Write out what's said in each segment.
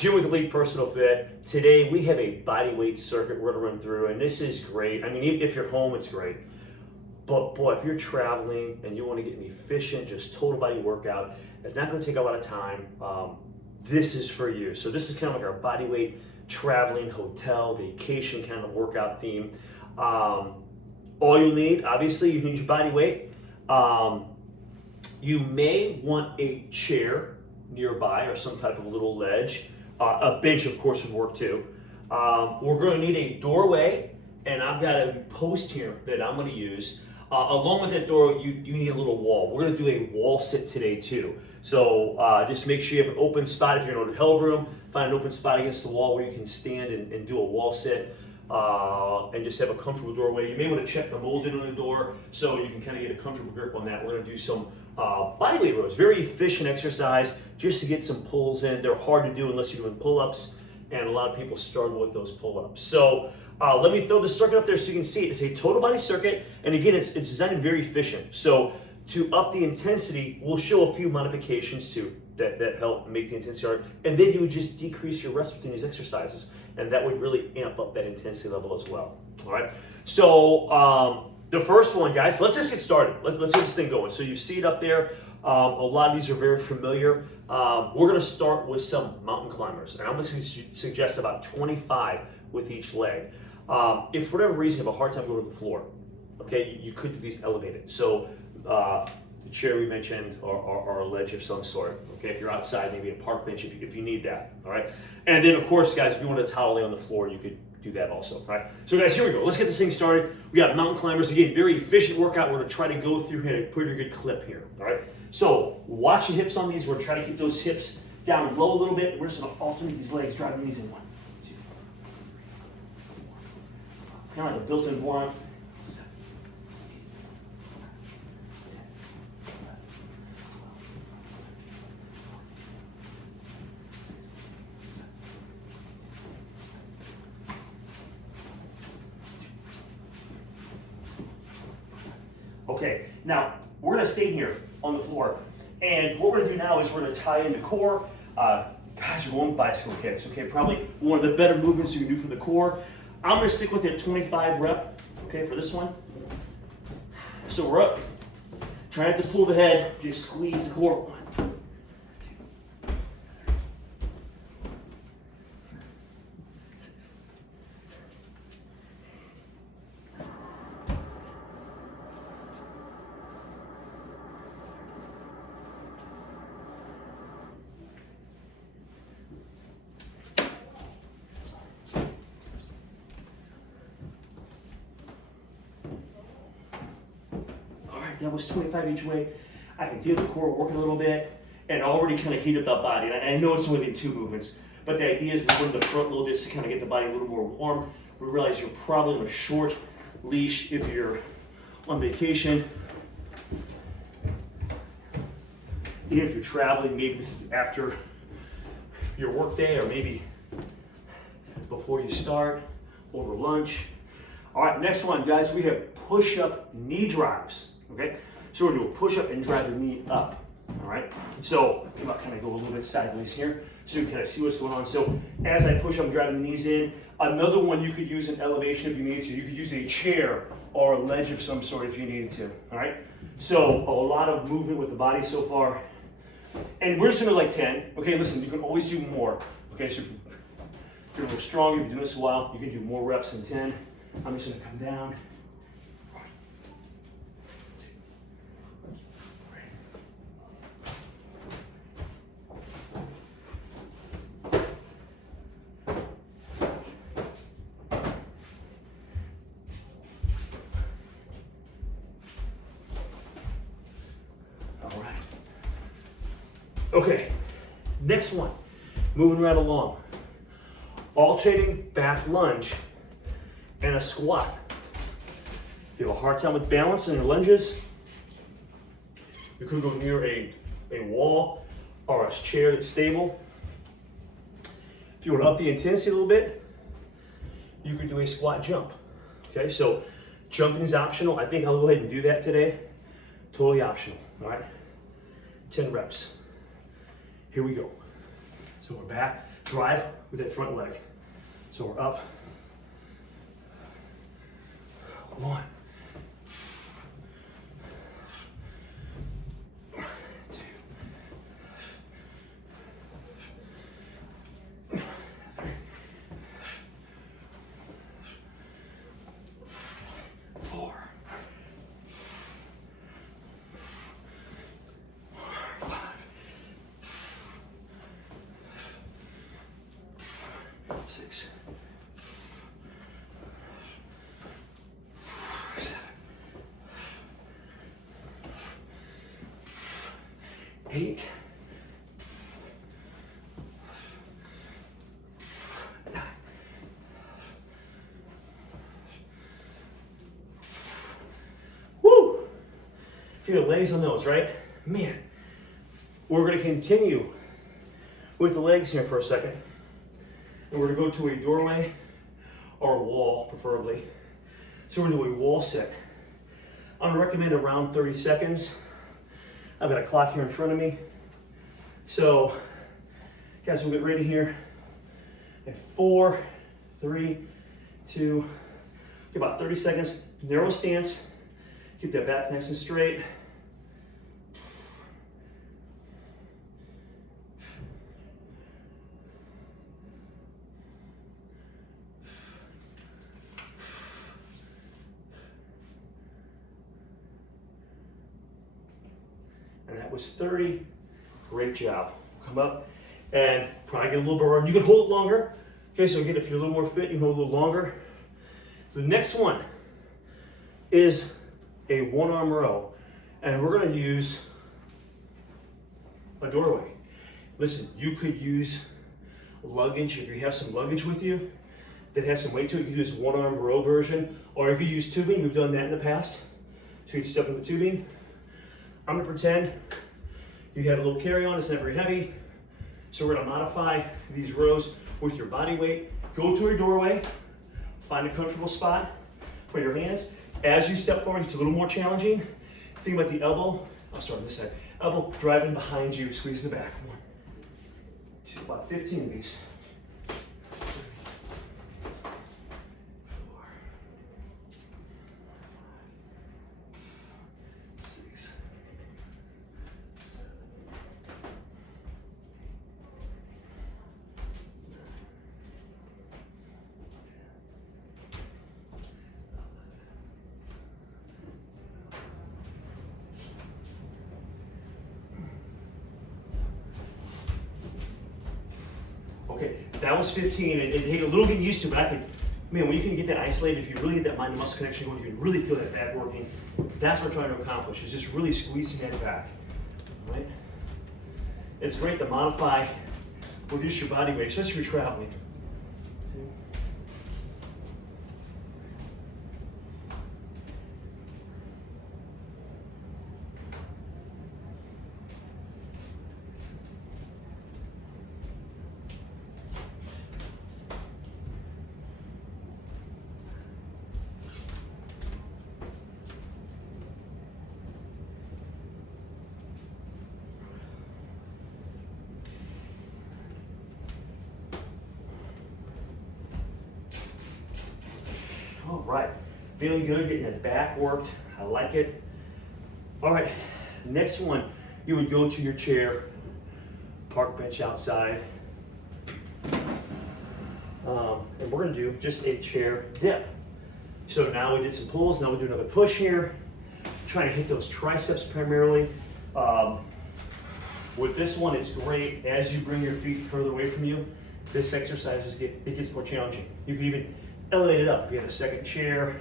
Jim with Elite Personal Fit. Today we have a body weight circuit we're gonna run through, and this is great. I mean, even if you're home, it's great. But boy, if you're traveling and you wanna get an efficient, just total body workout, it's not gonna take a lot of time, this is for you. So this is kind of like our body weight traveling hotel vacation kind of workout theme. All you'll need, obviously, you need your body weight. You may want a chair nearby or some type of little ledge. A bench, of course, would work too. We're going to need a doorway, and I've got a post here that I'm going to use. Along with that door, you need a little wall. We're going to do a wall sit today too. So just make sure you have an open spot. If you're in a hotel room, find an open spot against the wall where you can stand and do a wall sit. And just have a comfortable doorway. You may want to check the molding on the door so you can kind of get a comfortable grip on that. We're going to do some bodyweight rows, very efficient exercise just to get some pulls in. They're hard to do unless you're doing pull-ups, and a lot of people struggle with those pull-ups. So let me throw the circuit up there so you can see it. It's a total body circuit, and again, it's designed to be very efficient. So to up the intensity, we'll show a few modifications too that help make the intensity hard, and then you would just decrease your rest between these exercises, and that would really amp up that intensity level as well. All right, so the first one, guys, let's just get started. Let's get this thing going. So you see it up there. A lot of these are very familiar. We're gonna start with some mountain climbers, and I'm gonna suggest about 25 with each leg. If for whatever reason you have a hard time going to the floor, okay, you could do these elevated. So the chair we mentioned, or a ledge of some sort. Okay, if you're outside, maybe a park bench if you need that. All right, and then of course, guys, if you want to towel lay on the floor, you could do that also. All right, so guys, here we go. Let's get this thing started. We got mountain climbers. Again, very efficient workout. We're gonna try to go through here and a pretty good clip here. All right, so watch the hips on these. We're gonna try to keep those hips down low a little bit. We're just gonna alternate these legs, driving these in 1, 2, 3, 4, 5. Kind of like a built-in warm-up. Okay, now we're gonna stay here on the floor, and what we're gonna do now is we're gonna tie in the core. Guys are going bicycle kicks, okay? Probably one of the better movements you can do for the core. I'm gonna stick with the 25 rep, okay, for this one. So we're up, try not to pull the head, just squeeze the core. 1, 2. That was 25 each way. I can feel the core working a little bit and already kind of heat up that body. And I know it's only been 2 movements, but the idea is we go to the front load this to kind of get the body a little more warm. We realize you're probably on a short leash if you're on vacation. Even if you're traveling, maybe this is after your work day or maybe before you start, over lunch. All right, next one, guys, we have push-up knee drives. Okay, so we're gonna do a push-up and drive the knee up. All right, so I'm gonna kind of go a little bit sideways here so you can kind of see what's going on. So as I push, I'm driving the knees in. Another one you could use an elevation if you needed to. You could use a chair or a ledge of some sort if you needed to. All right, so a lot of movement with the body so far, and we're just gonna like 10. Okay, listen, you can always do more. Okay, so if you're a little strong, you've been doing this a while, you can do more reps than 10. I'm just gonna come down. Okay, next one, moving right along. Alternating back lunge and a squat. If you have a hard time with balance in your lunges, you could go near a wall or a chair that's stable. If you want to up the intensity a little bit, you could do a squat jump. Okay, so jumping is optional. I think I'll go ahead and do that today. Totally optional, all right? 10 reps. Here we go. So we're back. drive with that front leg. So we're up. 1, 2, 4, 5, 6, 7, 8, 9, woo! Feel the legs on those, right? Man, we're going to continue with the legs here for a second. And we're going to go to a doorway or a wall, preferably. So we're going to do a wall set. I'm going to recommend around 30 seconds. I've got a clock here in front of me. So, guys, we'll get ready here. And 4, 3, 2, about 30 seconds. Narrow stance. Keep that back nice and straight. And that was 30. Great job. Come up and probably get a little bit around. You can hold it longer. Okay, so again, if you're a little more fit, you can hold it a little longer. The next one is a one-arm row. And we're going to use a doorway. Listen, you could use luggage. If you have some luggage with you that has some weight to it, you could use one-arm row version. Or you could use tubing. We've done that in the past. So you can step in the tubing. I'm going to pretend you have a little carry-on, it's not very heavy. So we're going to modify these rows with your body weight. Go to a doorway, find a comfortable spot, put your hands. As you step forward, it's a little more challenging. Think about the elbow, I'll start on this side. Elbow driving behind you, squeeze the back. 1, 2, about 15 of these. 6, 7, 8, 9. Okay, that was 15, and it take a little bit used to, but I could, man, when you can get that isolated, if you really get that mind to muscle connection going, you can really feel that back working. That's what we're trying to accomplish, is just really squeezing that back, right? It's great to modify, reduce your body weight, especially if you're traveling. All right, feeling good, getting that back worked. I like it. All right, next one, you would go to your chair, park bench outside. And we're gonna do just a chair dip. So now we did some pulls, now we do another push here. Trying to hit those triceps primarily. With this one, it's great as you bring your feet further away from you. This exercise it gets more challenging. You can even elevate it up. If you have a second chair,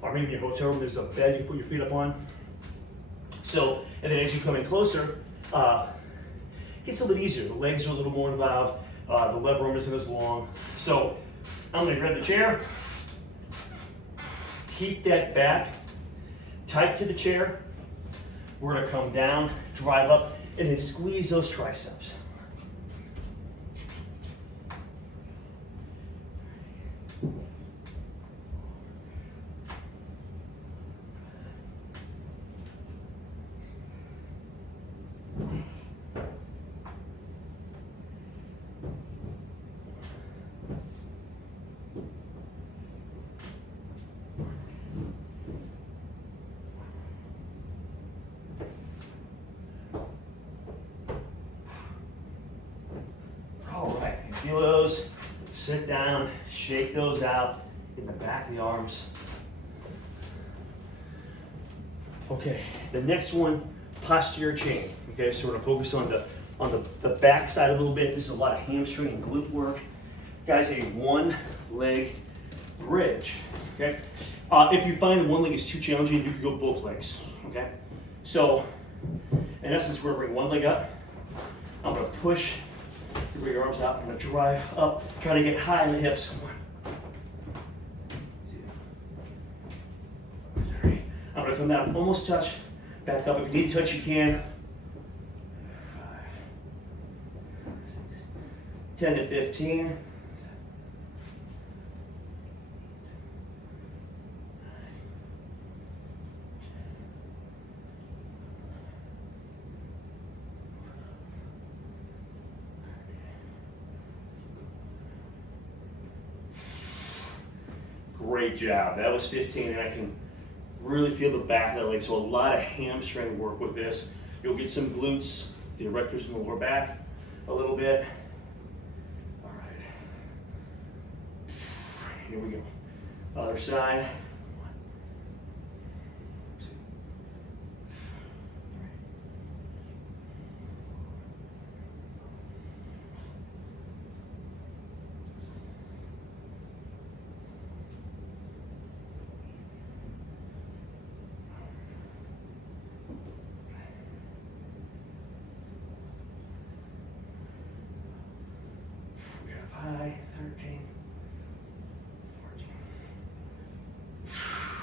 or maybe in your hotel room, there's a bed you can put your feet up on. So, and then as you come in closer, it gets a little bit easier. The legs are a little more involved. The leg room isn't as long. So, I'm gonna grab the chair, keep that back tight to the chair. We're gonna come down, drive up, and then squeeze those triceps. Feel those. Sit down, shake those out in the back of the arms. Okay, the next one, posterior chain. Okay, so we're gonna focus on the back side a little bit. This is a lot of hamstring and glute work. Guys, a one leg bridge. Okay, if you find one leg is too challenging, you can go both legs. Okay, so in essence, we're gonna bring one leg up. I'm gonna push. You bring your arms out. I'm gonna drive up, try to get high in the hips. 1, 2, 3. I'm gonna come down, almost touch. Back up. If you need to touch, you can. 5, 6, 10 to 15. Great job. That was 15, and I can really feel the back of the leg. So a lot of hamstring work with this. You'll get some glutes, the erectors in the lower back a little bit. All right. Here we go. Other side. 1, 2, 3. High, 13,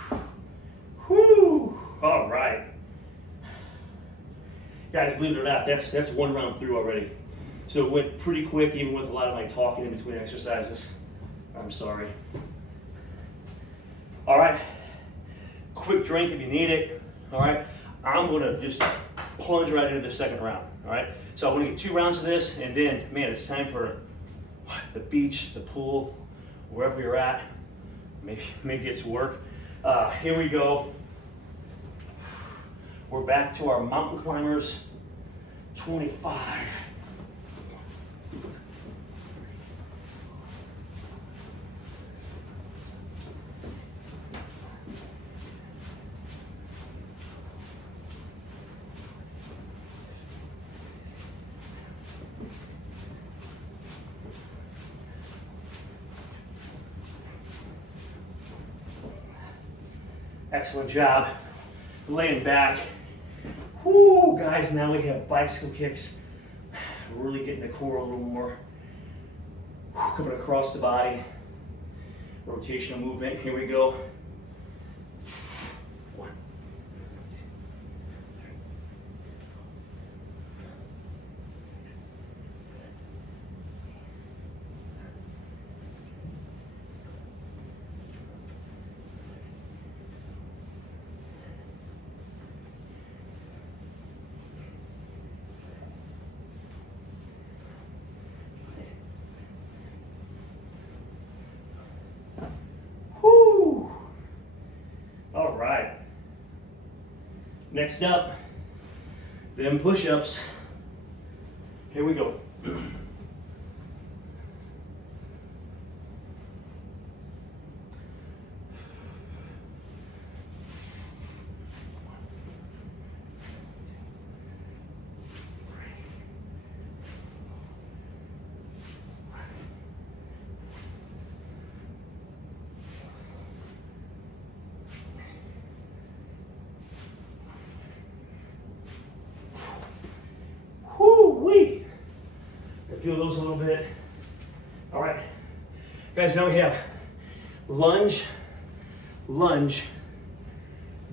14. Whew! All right. Guys, believe it or not, that's one round through already. So it went pretty quick, even with a lot of my talking in between exercises. I'm sorry. All right. Quick drink if you need it. All right. I'm gonna just plunge right into the second round. All right. So I want to get 2 rounds of this, and then, man, it's time for the beach, the pool, wherever you're at. Maybe it's work. Here we go. We're back to our mountain climbers. 25. Excellent job. Laying back. Whoo, guys, now we have bicycle kicks. Really getting the core a little more. Coming across the body. Rotational movement. Here we go. 1, 2, 3. All right. Next up, them push-ups. Here we go. Whoo-wee. Feel those a little bit. All right. Guys, now we have lunge, lunge,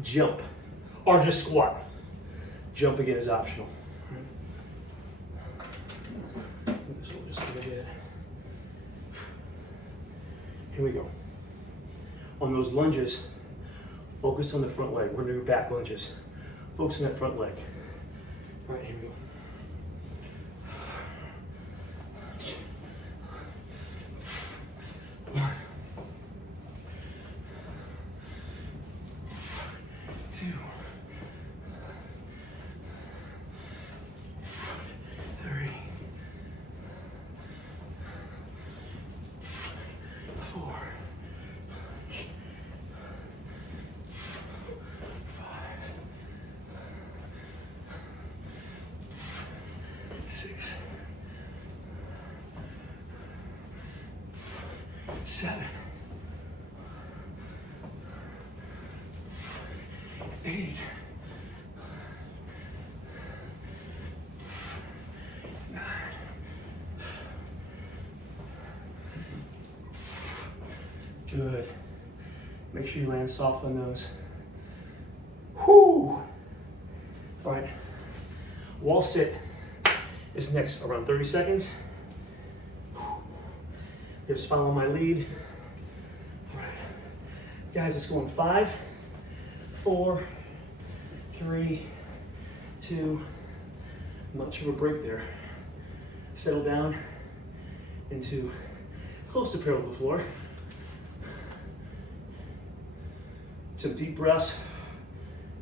jump, or just squat. Jump again is optional. So we'll just go ahead. Here we go. On those lunges, focus on the front leg. We're gonna do back lunges. Focus on that front leg. All right, here we go. 6, 7, 8, 9. Good. Make sure you land soft on those. Whoo! All right. Wall sit is next, around 30 seconds. Just follow my lead. All right. Guys, let's go in 5, 4, 3, 2. Much of a break there. Settle down into close to parallel to the floor. Some deep breaths.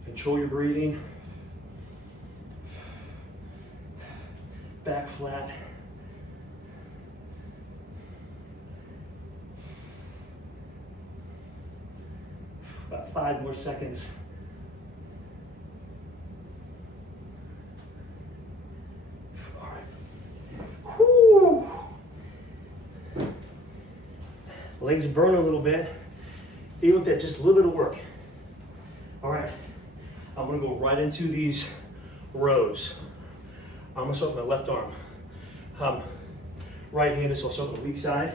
Control your breathing. Back flat. About 5 more seconds. All right. Whoo! Legs burn a little bit, even with that just a little bit of work. All right, I'm gonna go right into these rows. I'm gonna start with my left arm. Right-handed, so I'll start with the weak side.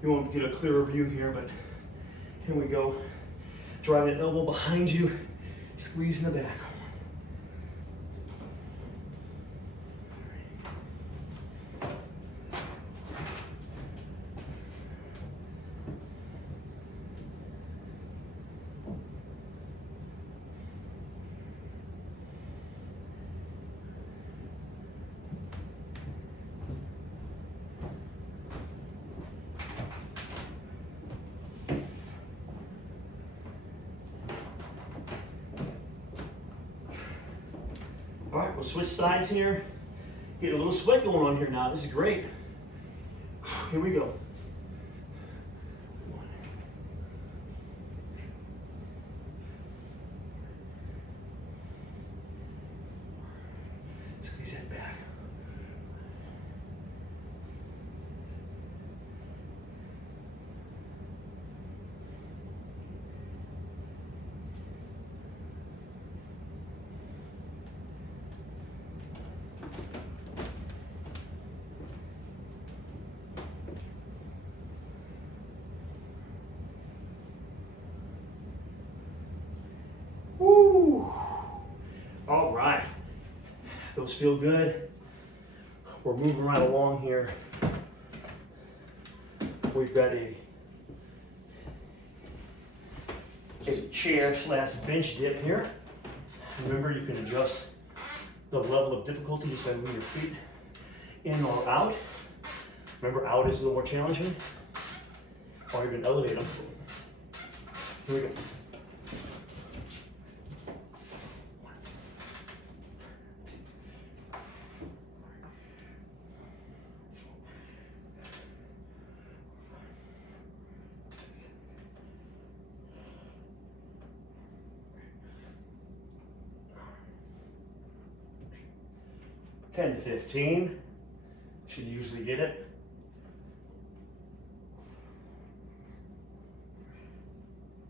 You won't get a clearer view here, but here we go. Drive that elbow behind you, squeeze in the back. All right, we'll switch sides here. Get a little sweat going on here now. This is great. Here we go. Squeeze that back. Woo! All right. Those feel good. We're moving right along here. We've got a chair / bench dip here. Remember, you can adjust the level of difficulty just by moving your feet in or out. Remember, out is a little more challenging. Or you can elevate them. Here we go. Ten to 15, should usually get it.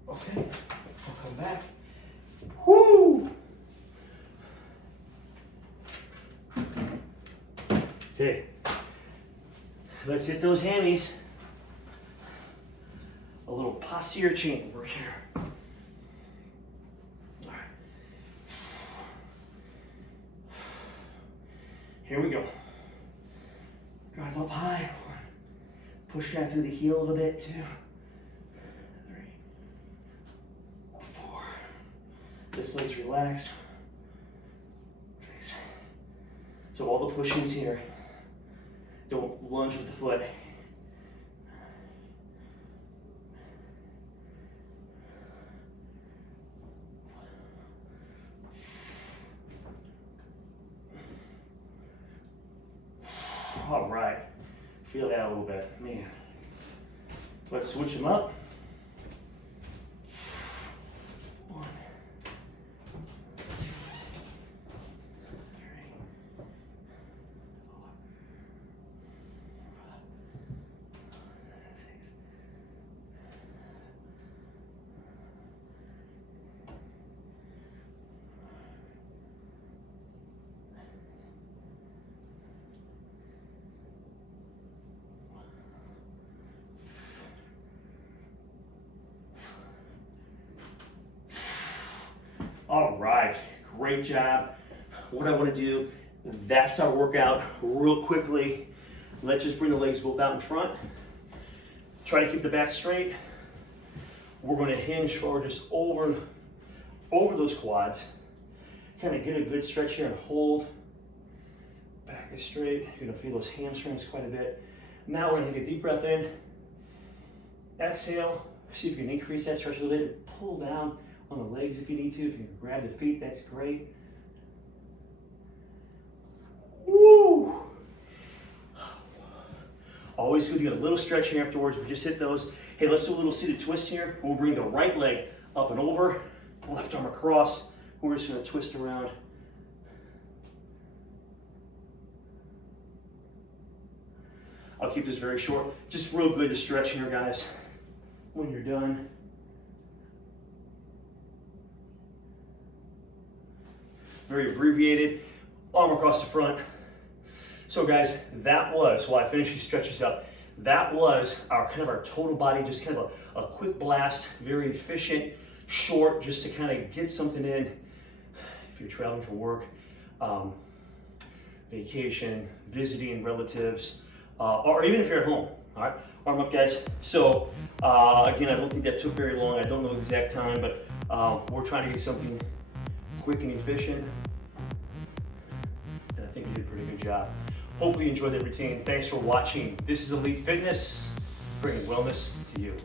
Okay, I'll come back. Woo! Okay, let's hit those hammies. A little posterior chain work here. Here we go. Drive up high. Push down through the heel a little bit. 2, 3, 4. This leg's relaxed. 6. So all the push-ins here. Don't lunge with the foot. All right, feel that a little bit, man. Let's switch them up. 1, 2, 3, 4. great job. What I want to do, that's our workout real quickly. Let's just bring the legs both out in front. Try to keep the back straight. We're going to hinge forward just over those quads. Kind of get a good stretch here and hold. Back is straight. You're going to feel those hamstrings quite a bit. Now we're going to take a deep breath in. Exhale. See if you can increase that stretch a little bit. Pull down on the legs if you need to. If you can grab the feet, that's great. Woo! Always good to get a little stretch here afterwards. We just hit those. Hey, let's do a little seated twist here. We'll bring the right leg up and over, left arm across. We're just going to twist around. I'll keep this very short. Just real good to stretch here, guys. When you're done. Very abbreviated. Arm across the front. So guys, that was, while I finish these stretches up, that was our kind of our total body, just kind of a quick blast, very efficient, short, just to kind of get something in. If you're traveling for work, vacation, visiting relatives, or even if you're at home. All right, arm up, guys. So again, I don't think that took very long. I don't know the exact time, but we're trying to get something quick and efficient. And I think you did a pretty good job. Hopefully you enjoyed that routine. Thanks for watching. This is Elite Fitness, bringing wellness to you.